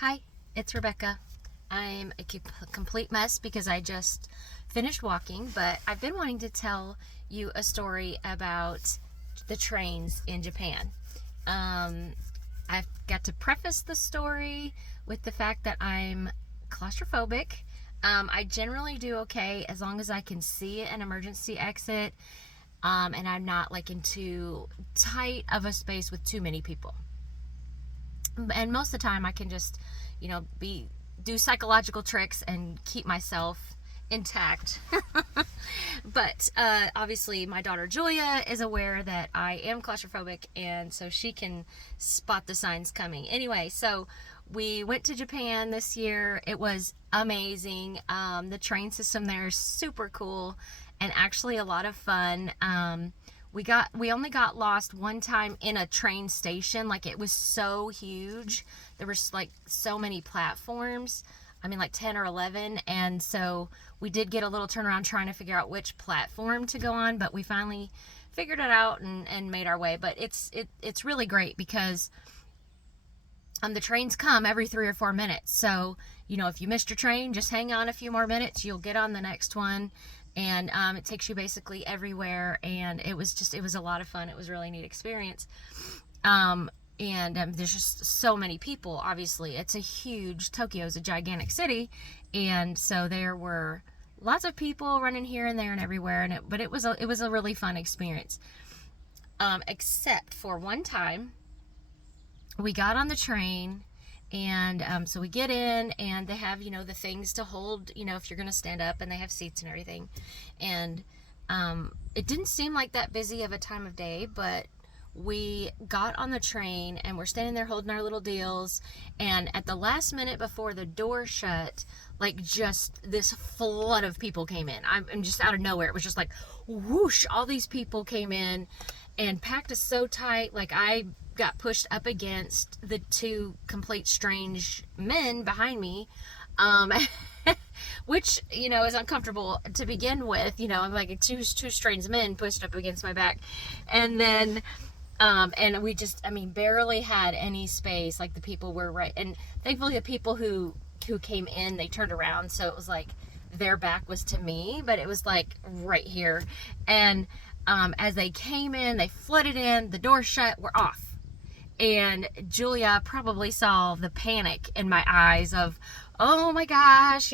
Hi, it's Rebecca. I'm a complete mess because I just finished walking, but I've been wanting to tell you a story about the trains in Japan. Um, I've got to preface the story with the fact that I'm claustrophobic. I generally do okay as long as I can see an emergency exit, and I'm not like in too tight of a space with too many people. And most of the time I can just, do psychological tricks and keep myself intact. But obviously my daughter Julia is aware that I am claustrophobic, and so she can spot the signs coming. Anyway, so we went to Japan this year. It was amazing. The train system there is super cool and actually a lot of fun. We only got lost one time in a train station. Like, it was so huge. There was like so many platforms. I mean, like 10 or 11. And so we did get a little turnaround trying to figure out which platform to go on, but we finally figured it out and made our way. But it's really great because the trains come every 3 or 4 minutes. So, if you missed your train, just hang on a few more minutes. You'll get on the next one. And it takes you basically everywhere. And it was a lot of fun. It was a really neat experience. And there's just so many people, obviously. Tokyo is a gigantic city. And so there were lots of people running here and there and everywhere. But it was a really fun experience. Except for one time, we got on the train, and so we get in, and they have, the things to hold, if you're going to stand up, and they have seats and everything. And it didn't seem like that busy of a time of day, but we got on the train, and we're standing there holding our little deals, and at the last minute before the door shut, like, just this flood of people came in. I'm just out of nowhere. It was just like, whoosh, all these people came in and packed us so tight. Like, I got pushed up against the two complete strange men behind me, which, is uncomfortable to begin with. I'm like two strange men pushed up against my back. And then, and we just, barely had any space. Like, the people were right. And thankfully the people who came in, they turned around. So it was like their back was to me, but it was like right here. And, as they came in, they flooded in, the door shut, we're off. And Julia probably saw the panic in my eyes of, oh my gosh,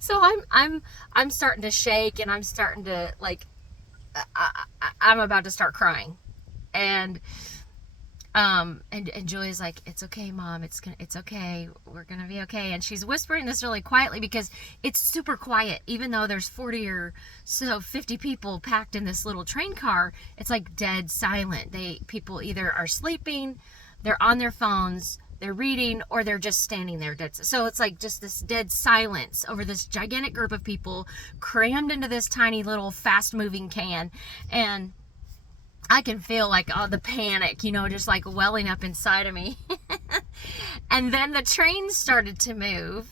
So I'm starting to shake, and I'm starting to, like, I'm about to start crying. And Julia's like, it's okay, Mom, it's okay, we're gonna be okay. And she's whispering this really quietly because it's super quiet. Even though there's 40 or so 50 people packed in this little train car, it's like dead silent. People either are sleeping, they're on their phones, they're reading, or they're just standing there dead. So it's like just this dead silence over this gigantic group of people crammed into this tiny little fast moving can. And I can feel like all the panic, just like welling up inside of me. And then the train started to move,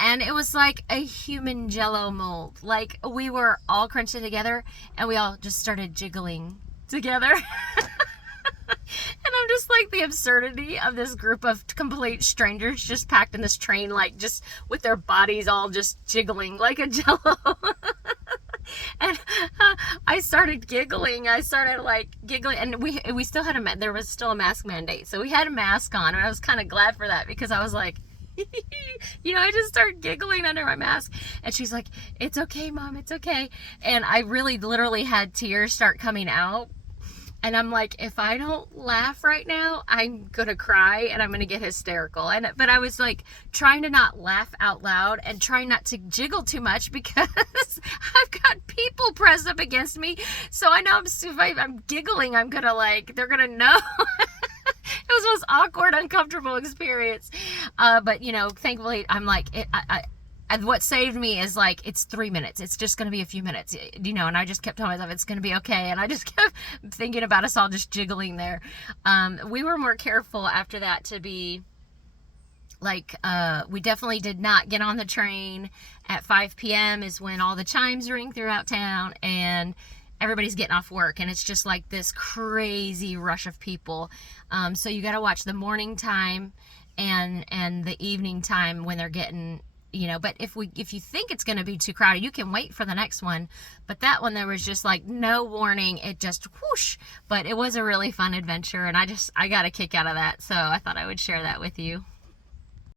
and it was like a human Jello mold. Like, we were all crunched together, and we all just started jiggling together. And I'm just like, the absurdity of this group of complete strangers just packed in this train, like, just with their bodies all just jiggling like a Jello. And I started giggling. And we still had there was still a mask mandate. So we had a mask on, and I was kind of glad for that, because I was like, I just started giggling under my mask. And she's like, it's okay, Mom, it's okay. And I really literally had tears start coming out. And I'm like, if I don't laugh right now, I'm going to cry and I'm going to get hysterical. But I was like trying to not laugh out loud and trying not to jiggle too much, because I've got people pressed up against me. So I know if I'm giggling, I'm going to they're going to know. It was the most awkward, uncomfortable experience. But, thankfully I'm like, and what saved me is, like, it's 3 minutes. It's just going to be a few minutes, and I just kept telling myself it's going to be okay. And I just kept thinking about us all just jiggling there. We were more careful after that to be, like, we definitely did not get on the train at 5 p.m. is when all the chimes ring throughout town. And everybody's getting off work, and it's just like this crazy rush of people. So you got to watch the morning time and the evening time when they're getting, but if you think it's going to be too crowded, you can wait for the next one. But that one, there was just like no warning. It just whoosh. But it was a really fun adventure, and I got a kick out of that. So I thought I would share that with you.